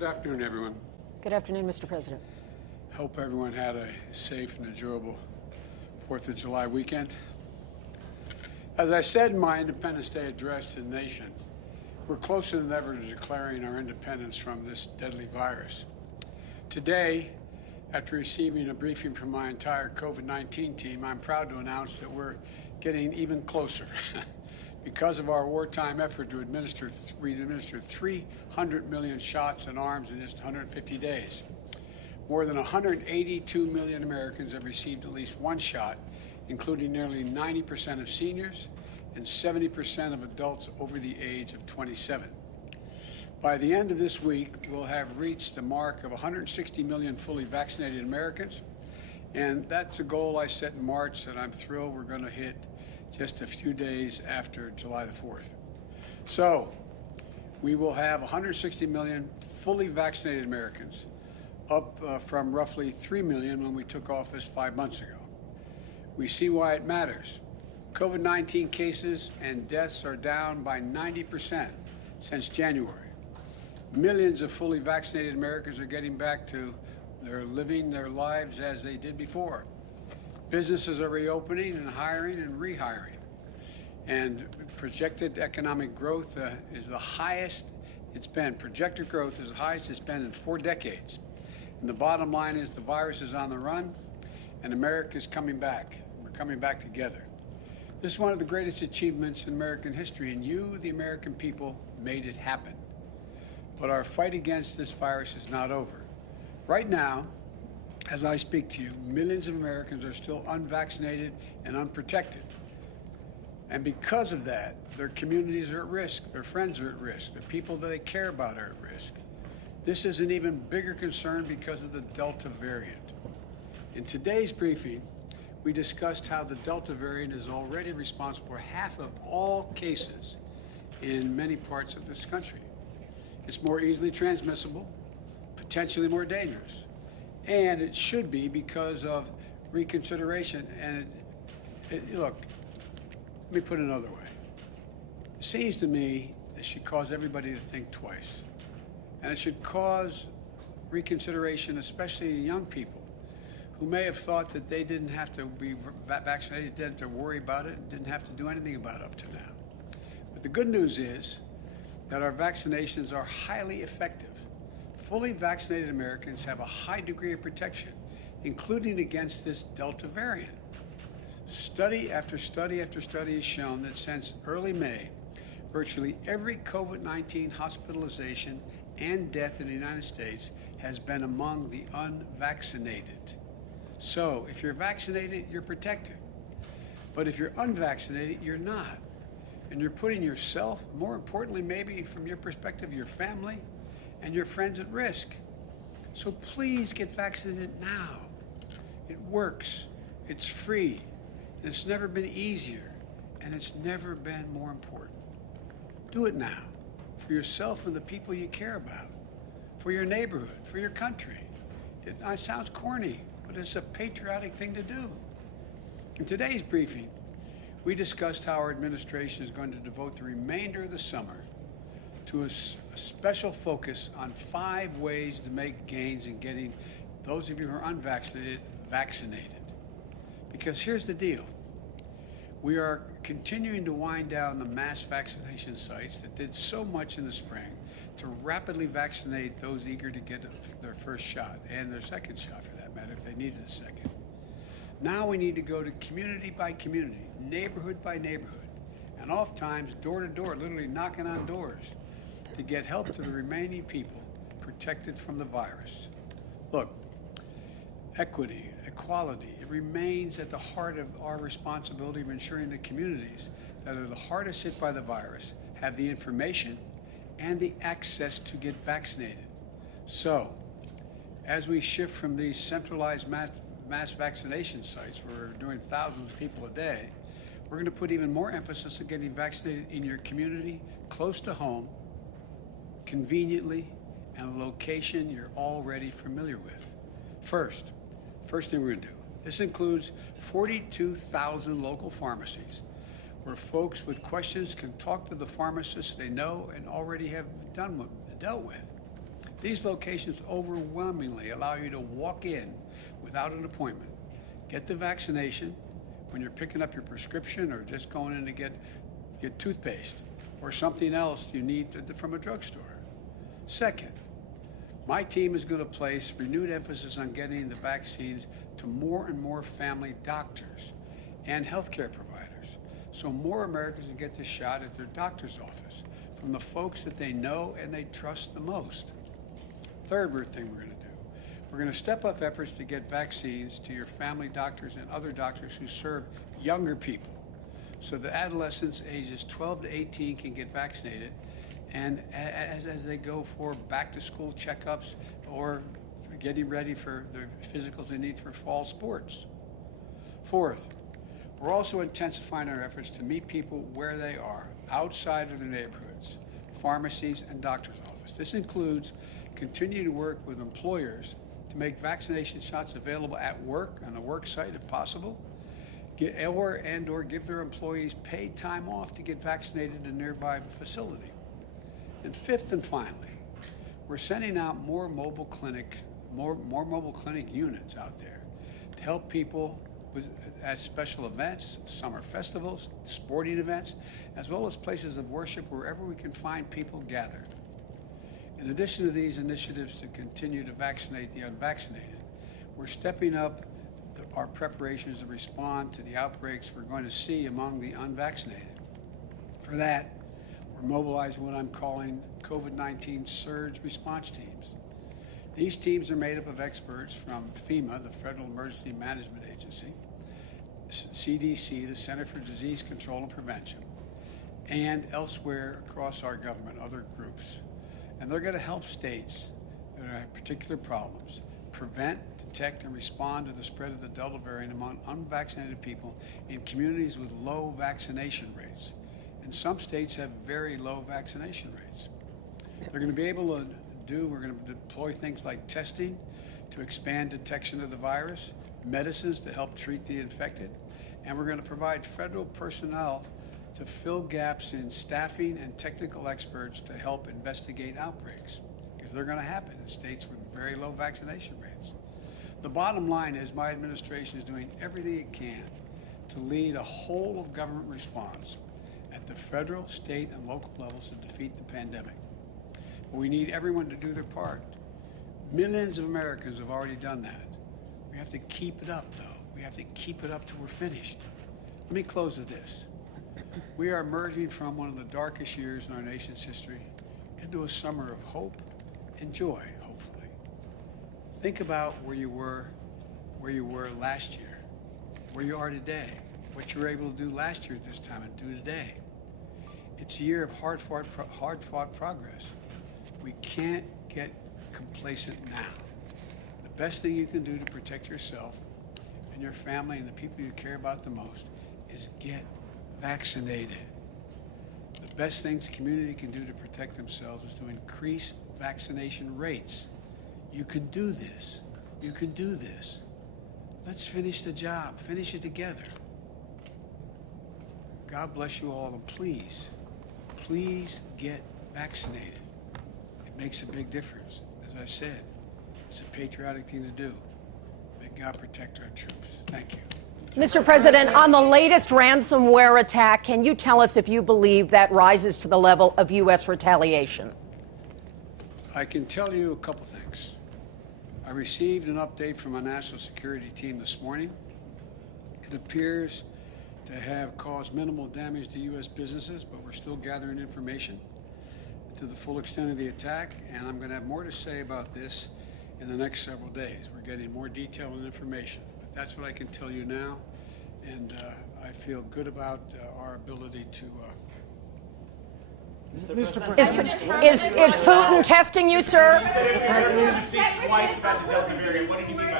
Good afternoon, everyone. Good afternoon, Mr. President. Hope everyone had a safe and enjoyable 4th of July weekend. As I said in my Independence Day address to the nation, we're closer than ever to declaring our independence from this deadly virus. Today, after receiving a briefing from my entire COVID-19 team, I'm proud to announce that we're getting even closer. Because of our wartime effort to administer 300 million shots in arms in just 150 days. More than 182 million Americans have received at least one shot, including nearly 90% of seniors and 70% of adults over the age of 27. By the end of this week, we'll have reached the mark of 160 million fully vaccinated Americans, and that's a goal I set in March that I'm thrilled we're going to hit just a few days after July the 4th. So we will have 160 million fully vaccinated Americans, up from roughly 3 million when we took office 5 months ago. We see why it matters. COVID-19 cases and deaths are down by 90% since January. Millions of fully vaccinated Americans are getting back to living their lives as they did before. Businesses are reopening and hiring and rehiring. And projected economic growth is the highest it's been. Projected growth is the highest it's been in 4 decades. And the bottom line is the virus is on the run and America is coming back. We're coming back together. This is one of the greatest achievements in American history, and you, the American people, made it happen. But our fight against this virus is not over. Right now, as I speak to you, millions of Americans are still unvaccinated and unprotected. And because of that, their communities are at risk, their friends are at risk, the people that they care about are at risk. This is an even bigger concern because of the Delta variant. In today's briefing, we discussed how the Delta variant is already responsible for half of all cases in many parts of this country. It's more easily transmissible, potentially more dangerous. And it should be because of reconsideration. And look, let me put it another way. It seems to me it should cause everybody to think twice. And it should cause reconsideration, especially young people who may have thought that they didn't have to be vaccinated, didn't have to worry about it, and didn't have to do anything about it up to now. But the good news is that our vaccinations are highly effective. Fully vaccinated Americans have a high degree of protection, including against this Delta variant. Study after study after study has shown that since early May, virtually every COVID-19 hospitalization and death in the United States has been among the unvaccinated. So if you're vaccinated, you're protected. But if you're unvaccinated, you're not. And you're putting yourself, more importantly, maybe from your perspective, your family and your friends at risk. So please get vaccinated now. It works, it's free, and it's never been easier, and it's never been more important. Do it now, for yourself and the people you care about, for your neighborhood, for your country. It sounds corny, but it's a patriotic thing to do. In today's briefing, we discussed how our administration is going to devote the remainder of the summer to a special focus on 5 ways to make gains in getting those of you who are unvaccinated vaccinated. Because here's the deal. We are continuing to wind down the mass vaccination sites that did so much in the spring to rapidly vaccinate those eager to get their first shot and their second shot, for that matter, if they needed a second. Now we need to go to community by community, neighborhood by neighborhood, and oftentimes door to door, literally knocking on doors, to get help to the remaining people protected from the virus. Look, equity, equality, it remains at the heart of our responsibility of ensuring the communities that are the hardest hit by the virus have the information and the access to get vaccinated. So, as we shift from these centralized mass vaccination sites where we're doing thousands of people a day, we're going to put even more emphasis on getting vaccinated in your community, close to home, conveniently, and a location you're already familiar with. First thing we're going to do, this includes 42,000 local pharmacies where folks with questions can talk to the pharmacists they know and already have dealt with. These locations overwhelmingly allow you to walk in without an appointment, get the vaccination when you're picking up your prescription or just going in to get toothpaste or something else you need from a drugstore. Second, my team is going to place renewed emphasis on getting the vaccines to more and more family doctors and healthcare providers, so more Americans can get the shot at their doctor's office from the folks that they know and they trust the most. Third thing we're going to do, we're going to step up efforts to get vaccines to your family doctors and other doctors who serve younger people, so that adolescents ages 12 to 18 can get vaccinated, and as they go for back-to-school checkups or getting ready for the physicals they need for fall sports. Fourth, we're also intensifying our efforts to meet people where they are, outside of their neighborhoods, pharmacies, and doctor's office. This includes continuing to work with employers to make vaccination shots available at work, on a work site if possible, or give their employees paid time off to get vaccinated in a nearby facility. And fifth and finally, we're sending out more mobile clinic units out there to help people at special events, summer festivals, sporting events, as well as places of worship wherever we can find people gathered. In addition to these initiatives to continue to vaccinate the unvaccinated, we're stepping up our preparations to respond to the outbreaks we're going to see among the unvaccinated. For that, we're mobilizing what I'm calling COVID-19 surge response teams. These teams are made up of experts from FEMA, the Federal Emergency Management Agency, CDC, the Center for Disease Control and Prevention, and elsewhere across our government, other groups. And they're going to help states that have particular problems prevent, detect, and respond to the spread of the Delta variant among unvaccinated people in communities with low vaccination rates. And some states have very low vaccination rates. They're going to be able to we're going to deploy things like testing to expand detection of the virus, medicines to help treat the infected, and we're going to provide federal personnel to fill gaps in staffing and technical experts to help investigate outbreaks, because they're going to happen in states with very low vaccination rates. The bottom line is my administration is doing everything it can to lead a whole of government response at the federal, state, and local levels to defeat the pandemic. We need everyone to do their part. Millions of Americans have already done that. We have to keep it up, though. We have to keep it up till we're finished. Let me close with this. We are emerging from one of the darkest years in our nation's history into a summer of hope and joy, hopefully. Think about where you were last year, where you are today, what you were able to do last year at this time and do today. It's a year of hard-fought progress. We can't get complacent now. The best thing you can do to protect yourself and your family and the people you care about the most is get vaccinated. The best things the community can do to protect themselves is to increase vaccination rates. You can do this. You can do this. Let's finish the job. Finish it together. God bless you all, and please, please get vaccinated. It makes a big difference. As I said, it's a patriotic thing to do. May God protect our troops. Thank you. Mr. President, on the latest ransomware attack, can you tell us if you believe that rises to the level of U.S. retaliation? I can tell you a couple things. I received an update from a national security team this morning. It appears to have caused minimal damage to U.S. businesses, but we're still gathering information to the full extent of the attack, and I'm going to have more to say about this in the next several days. We're getting more detail and information, but that's what I can tell you now, and I feel good about our ability to... Mr. President. Is Putin testing you, sir? Mr. President, you speak twice about the Delta variant. What do you mean by